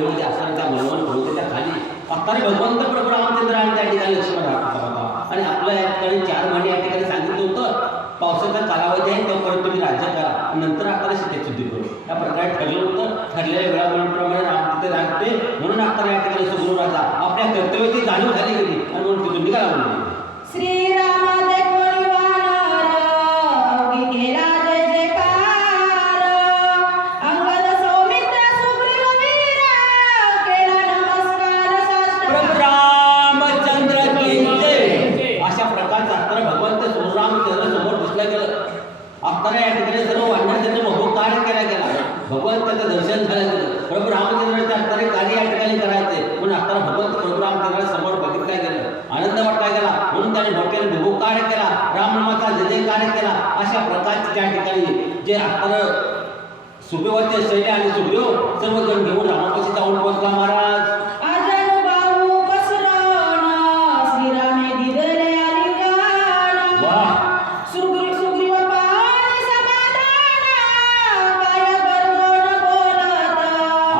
डोळीमध्ये असताना त्या मनोहर प्रभूच्या खाली अख्तारे भगवंत प्रभू रामचंद्र आणि त्या ठिकाणी लक्ष्मण राहत होता. आणि आपल्या या ठिकाणी 4 महिने या ठिकाणी सांगितलं होतं पावसाचा कालावधी आहे तोपर्यंत तुम्ही राज्य करा, नंतर आपल्याला शेती शुद्धी करू. या प्रकारे ठरलं होतं. ठरलेल्या वेळाप्रमाणे राम तिथे राहते म्हणून आता या ठिकाणी सुगुरू राजा आपल्या कर्तव्याची जाणीव झाली गेली आणि म्हणून तिथून निघाला म्हणून श्रीराम देखोनी वानर केला जय जयकार अंगद सौमित्र सुग्रीव वीर केला नमस्कार साष्टांग प्रभू रामचंद्र की जय. अशा प्रकारचा असताना भगवंत श्रीरामचंद्र समोर दिसला गेलं. असताना या ठिकाणी सर्व वाढण्यासाठी महोत्सव कार्य केला गेला. भगवंताचं दर्शन झालं गेलं. प्रभू रामचंद्राच्या असणारे कार्य या ठिकाणी करायचे म्हणून असताना भगवंत प्रभू रामचंद्राच्या समोर बघितला गेलं. आनंद वाटला गेला म्हणून त्याने डोक्याने भोगोकार केला, रामनामाचा जय जयकार केला. अशा प्रकारचे त्या ठिकाणी जे असताना सुग्रीवाचे सैन्य आणि सुग्रीव सर्वजण घेऊन रामापाशी जाऊन बसला. महाराज आजन बाहू पसरण श्रीरामे दिदले आलिंगन सुग्रीव पाहणी समाधान काय गरजण बोलत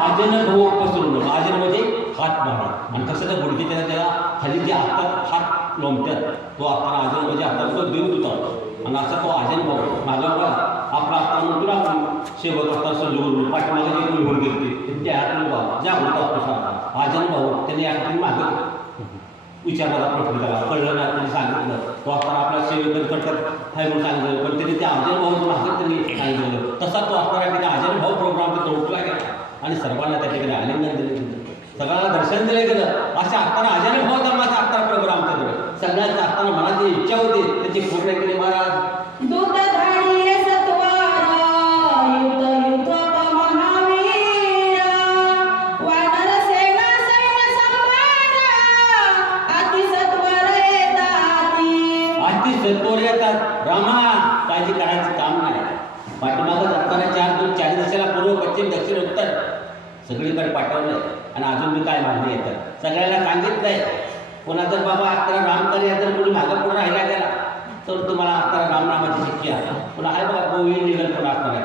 आजन भाऊ पसरून आजन म्हणजे हात मारा आणि कसं गुडघे त्याला खाली जे हात लोंबतात तो असताना आजन म्हणजे आपला तो देव होता आणि असा तो आजन भाऊ मागवला आपला असताना म्हणतो आपण सेवक असताना संजोगून पाठीमागे जे कोणी होऊन गेले त्या हात भाऊ ज्या होता तसा आजन भाऊ त्यांनी या ठिकाणी मागं विचारला प्रश्न त्याला कळलं नाही त्यांनी सांगितलं तो असताना आपल्या सेवेकडे करतात हाय म्हणून सांगितलं पण त्यांनी त्या आजन भाऊ मागं त्यांनी सांगितलं तसा तो असताना त्या ठिकाणी आजन भाऊ प्रोग्रामचा तोडला गेला आणि सर्वांना त्या ठिकाणी आलिंगन दिले सगळ्यांना दर्शन दिलं गेलं. अशा असताना अजय भाऊ धर्माचा असताना प्रभू रामचंद्र सगळ्यांचा असताना मनाची इच्छा होती त्याची पूर्ण केली. महाराज दूत धाडिये सत्वार युत महावीर वानर सेना सैन्य संपाद अति सत्वर येताती अति सत्वर येतात. रामा काळजी करायचं काम नाही. पाठीमागं जाताना 4 दूत 4 दिशेला पूर्व पश्चिम दक्षिण उत्तर सगळीकडे पाठवलंय आणि अजून मी काय मागणी येतात सगळ्याला सांगितलंय. पुन्हा जर बाबा आता रामकार्य जर कोणी मागं पुढे राहिला गेला तर तुम्हाला आता रामनामाची शिक्की आहे. पुन्हा आहे बघा गोविंद निघल पुन्हा असणार आहे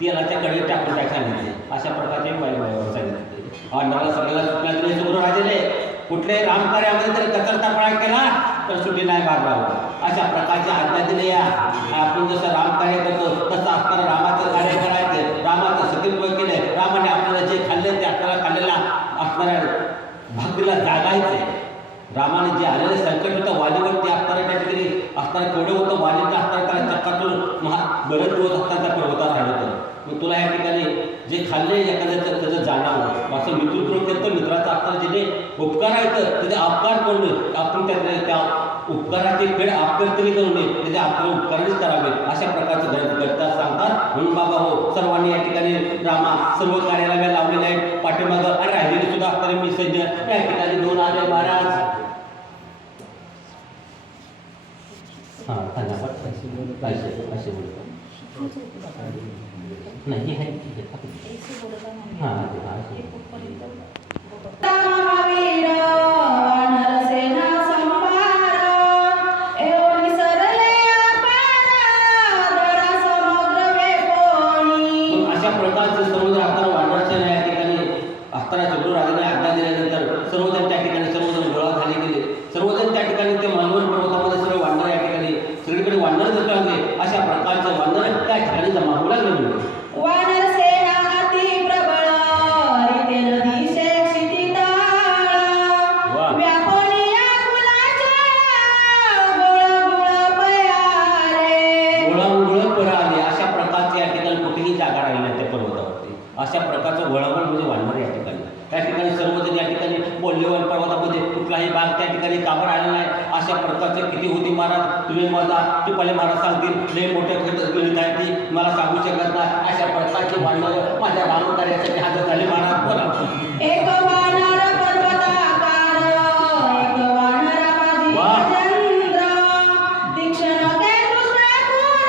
त्याला कडे टाकून काय सांगितले. अशा प्रकारचे बाईबाईवर सांगितले. अंडाला सगळ्याला सुटल्या तरी सुरू राहिलेले कुठल्याही रामकार्यामध्ये जर कचरता केला तर सुटी नाही बागवावं. अशा प्रकारच्या आज्ञा दिल्या. आपण जसं रामकार्य करतो तसं असताना रामाचं कार्य करायचं. रामाचं सतीत्व केलं. रामाने आपल्याला जे खाल्ले ते आपल्याला खाल्लेला असणाऱ्या भाकरीला जागायचे. रामाने जे आलेले संकट होतं वालीवरती असताना त्या ठिकाणी असताना केवढं होतं वालीचं असताना त्याला चक्कातून बरेच दिवस असताना त्या पर्वतावर राहिलं होतं. मग तुला या ठिकाणी जे खाल्ले एखाद्याचं त्याचं जाणावं असं मित्रद्रोह करतं. मित्राचा असताना जे उपकार आहेत त्याचे अपकार करू नये. आपण त्या उपकाराचे फेड अपकार तरी करू नये त्याचे आपल्याला उपकारच करावे. अशा प्रकारचं घडतात सांगतात. म्हणून बाबा हो सर्वांनी या ठिकाणी रामा सर्व कार्याला लावलेले आहेत. पाठीमागं आणि राहिलेले सुद्धा असताना मी सैन्य या ठिकाणी घेऊन आले. महाराज हां सांगा असे बोलतो नाही आहे हां महावीर वानर सेना संपार एवढी सरले अपार दरा समुद्र वेपोनी. अशा प्रकारचे समुद्र असताना वानर सेना या ठिकाणी असताना चंद्रराजाने आज्ञा दिल्यानंतर सर्वजण त्या ठिकाणी सर्वजण गोळा झाले गेले. सर्वजण त्या ठिकाणी ते मालवण पर्वतामध्ये सर्व वानर या ठिकाणी सगळीकडे वानर दिसू लागले. अशा प्रकारचे वानर त्या ठिकाणी जमा होऊ लागले. वानर सेना अति प्रबळ रिते नदीशे क्षितितळ व्यापोनी या कुलाच्या गुळ पयारे गुळ पराले. अशा प्रकारचे या ठिकाणी कुठेही जागा राहिली नाही त्या पर्वतावरती. अशा प्रकारचं वळवळ म्हणजे वानर या ठिकाणी त्या ठिकाणी सर्वजण या ठिकाणी बोललेवन पर्वतामध्ये कुठलाही भाग त्या ठिकाणी काबर आला नाही. अशा प्रकारचे किती होती महाराज तुम्ही मला ते पहिले महाराज सांगतील लय मोठे गणित आहे ती मला सांगू शकत नाही. अशा प्रकारचे वानर माझ्या रामकार्यासाठी हजर झाले. महाराज बोला एक वानर पर्वताकार एक वानर चंद्र तीक्ष्ण ते कृष्णपूर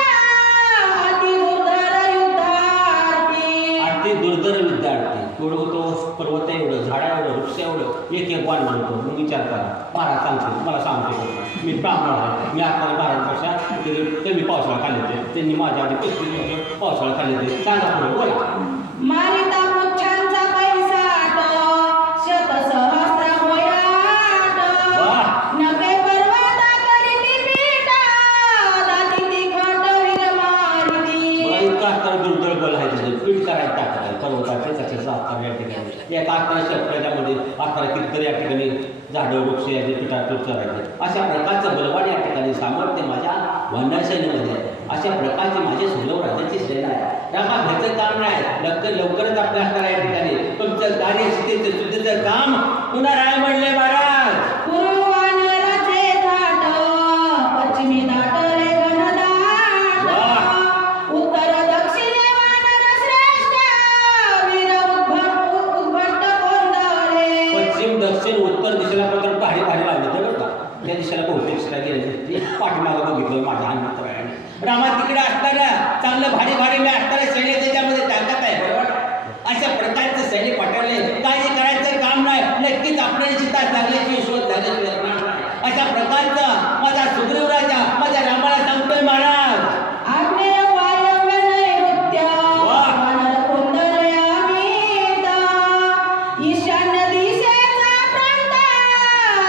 अति दुर्धर युद्धार्थी. अति दुर्धर विद्यार्थी एवढं होतो पर्वत एवढं झाडा एवढं वृक्ष एवढं एक वाण म्हणतो. मग विचार करा महाराज सांगते मला सांगते मी ब्राह्मण आहे. मी आता महाराजांपेक्षा ते मी पावसाळा खाल्ले होते त्यांनी माझ्या आधी 35 पावसाळा खाल्ले होते. सांगा पुढे बोला. मारिता पुच्छांचा पैसाट अकरा या ठिकाणी एका 11 शेतकऱ्यामध्ये 11 कितीतरी या ठिकाणी झाडं वृक्ष याचे पिठातूर चरायचे. अशा प्रकारचं बलवान या ठिकाणी सामर्थ्य माझ्या वानर सैन्यामध्ये आहे. अशा प्रकारची माझी सुलभ राजाची सेना आहे. रामा घ्यायचं काम नाही, लवकरच आपल्या असणार या ठिकाणी तुमचं कार्य स्थितीचं सुद्धीचं काम पुन्हा राय म्हणले महाराज. पूर्व वानराचे थाट, पश्चिमी दाट रे घनदाट, उत्तर दक्षिणे वानर श्रेष्ठ, वीर उद्भट कोंडरे. पश्चिम दक्षिण उत्तर दिशेला पत्र भारी भारी लावले ते बरं का. त्या दिशेला बहुतेक शिरा गेले पाठीमागं बघितलं माझ्या मित्राने. रामा तिकडे असणाऱ्या चांगलं भारी भारी मी असणाऱ्या सैन्य त्याच्यामध्ये ताकद आहे बरोबर. अशा प्रकारचे सैन्य पाठवले, काही करायचं काम नाही, नक्कीच आपल्याला चिता लागल्याची शोध लागल्याची अशा प्रकारचा माझा सुग्रीव राजा माझ्या रामाला सांगतोय महाराज. आग्नेय वायव्य नैऋत्य, वानर कोंडरे अमित, ईशान्य दिशेचा प्रांत,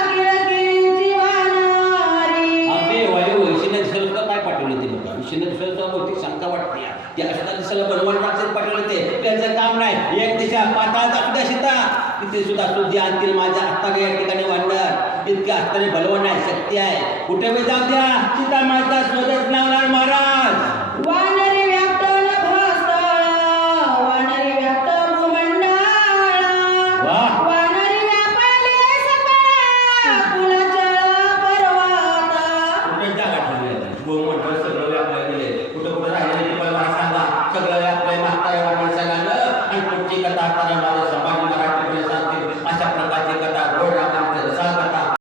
किळकिळीची वानरी. अगदी वायू ईशान्य दिशेला काय पाठवले ते लोक. ईशान्य दिशेला बहुतेक शंका वाटते. त्या अशा दिशेला बलवान राक्षस पाठवले ते त्यांचं काम नाही. एक दिशा पाताळात असल्या सीता तिथे सुद्धा शुद्धी आणतील माझ्या हाताने या ठिकाणी वाढणार. इतक्या हाताने बलवान आहे, शक्ती आहे. कुठे वेळ जाऊ द्या सीता माझा शोधच लावणार महाराज. वानरी व्याप्त नभस्थळ, वानरी व्याप्त भूमंडळ, वाह. वानरी व्यापले सकळ, कुलचळ पर्वत. कुठे जागा ठरली आता गोमंडळ सगळं व्यापलं गेले. कुठं कुठं राहिले ते मला सांगा. सगळं व्यापलंय मागताय वाटण सांगा आणि पुढची कथा